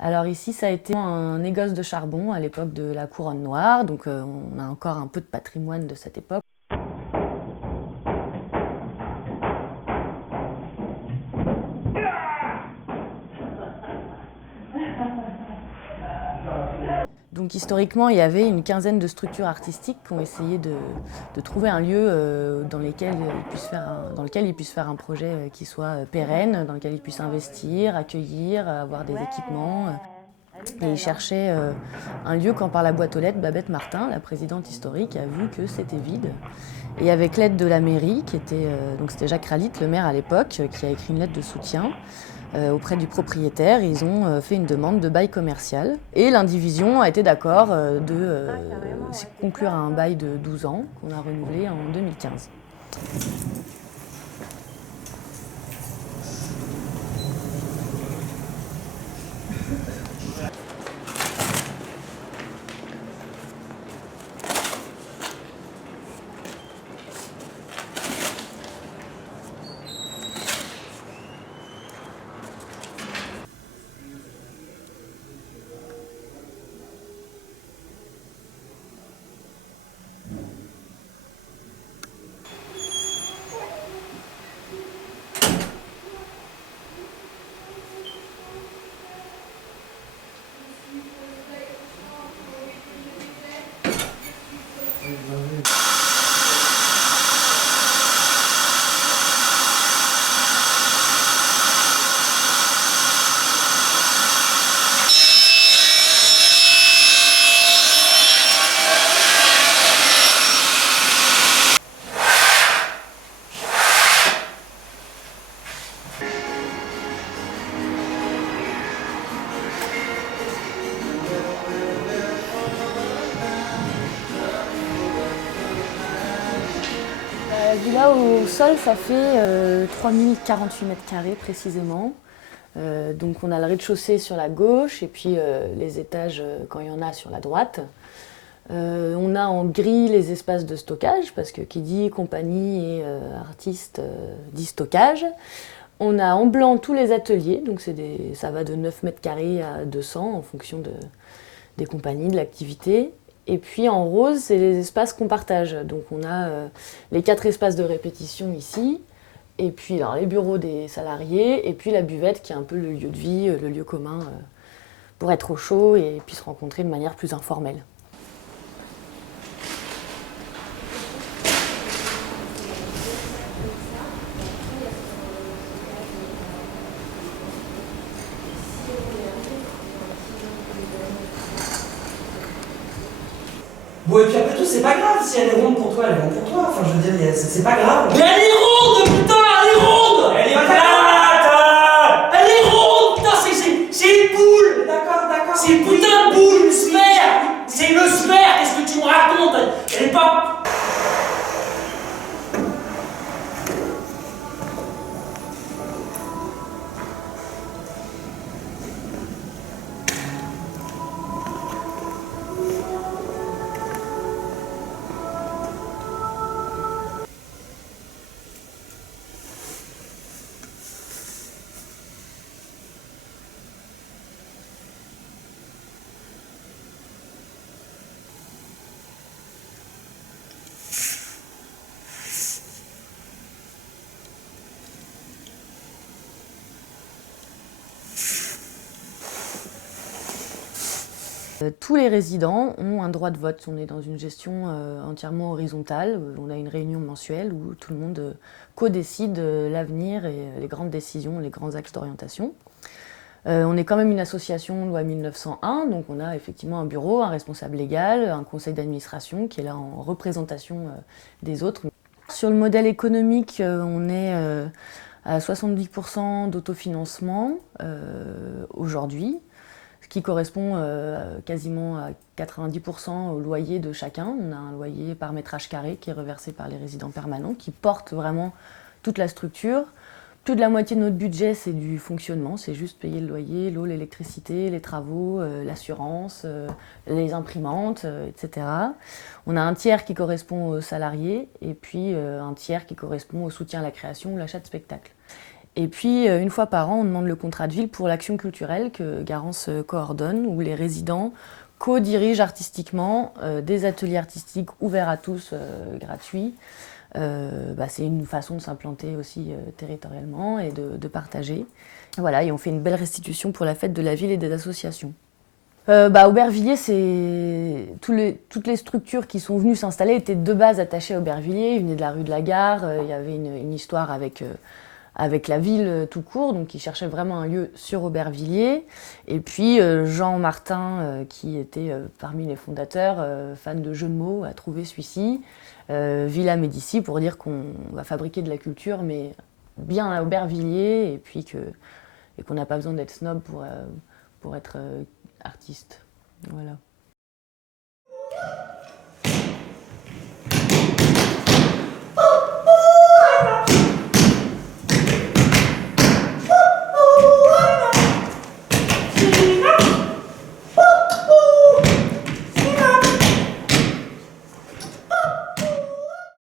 Alors ici, ça a été un négoce de charbon à l'époque de la Couronne Noire, donc on a encore un peu de patrimoine de cette époque. Donc historiquement, il y avait une quinzaine de structures artistiques qui ont essayé de trouver un lieu dans lequel ils puissent faire un projet qui soit pérenne, dans lequel ils puissent investir, accueillir, avoir des équipements. Et ils cherchaient un lieu quand par la boîte aux lettres, Babette Martin, la présidente historique, a vu que c'était vide. Et avec l'aide de la mairie, donc c'était Jacques Ralit, le maire à l'époque, qui a écrit une lettre de soutien auprès du propriétaire, ils ont fait une demande de bail commercial. Et l'indivision a été d'accord de conclure un bail de 12 ans qu'on a renouvelé en 2015. La villa au sol, ça fait 3048 mètres carrés précisément. Donc on a le rez-de-chaussée sur la gauche et puis les étages, quand il y en a, sur la droite. On a en gris les espaces de stockage, parce que qui dit compagnie et artiste dit stockage. On a en blanc tous les ateliers, donc ça va de 9 mètres carrés à 200 en fonction des compagnies, de l'activité. Et puis en rose, c'est les espaces qu'on partage. Donc on a les 4 espaces de répétition ici, et puis alors, les bureaux des salariés, et puis la buvette qui est un peu le lieu de vie, le lieu commun pour être au chaud et puis se rencontrer de manière plus informelle. Bon, et puis après tout, c'est pas grave, si elle est ronde pour toi, elle est ronde pour toi. Enfin, je veux dire, c'est pas grave. Mais elle est ronde, putain, elle est ronde. Elle est plate. Elle est ronde, putain, c'est une boule. D'accord. C'est une putain de boule, une sphère. C'est une sphère, qu'est-ce que tu me racontes? Elle est pas... Tous les résidents ont un droit de vote. On est dans une gestion entièrement horizontale. On a une réunion mensuelle où tout le monde co-décide l'avenir et les grandes décisions, les grands axes d'orientation. On est quand même une association loi 1901, donc on a effectivement un bureau, un responsable légal, un conseil d'administration qui est là en représentation des autres. Sur le modèle économique, on est à 70% d'autofinancement aujourd'hui. ce qui correspond quasiment à 90% au loyer de chacun. On a un loyer par métrage carré qui est reversé par les résidents permanents, qui porte vraiment toute la structure. Plus de la moitié de notre budget, c'est du fonctionnement, c'est juste payer le loyer, l'eau, l'électricité, les travaux, l'assurance, les imprimantes, etc. On a un tiers qui correspond aux salariés et puis un tiers qui correspond au soutien à la création ou l'achat de spectacles. Et puis, une fois par an, on demande le contrat de ville pour l'action culturelle que Garance coordonne, où les résidents co-dirigent artistiquement des ateliers artistiques ouverts à tous, gratuits. C'est une façon de s'implanter aussi territorialement et de partager. Voilà, et on fait une belle restitution pour la fête de la ville et des associations. Aubervilliers, toutes les structures qui sont venues s'installer étaient de base attachées à Aubervilliers. Ils venaient de la rue de la Gare, il y avait une histoire avec la ville tout court, donc ils cherchaient vraiment un lieu sur Aubervilliers. Et puis Jean Martin, qui était parmi les fondateurs, fan de jeux de mots, a trouvé celui-ci, Villa Médicis, pour dire qu'on va fabriquer de la culture, mais bien à Aubervilliers, et qu'on n'a pas besoin d'être snob pour être artiste. Voilà.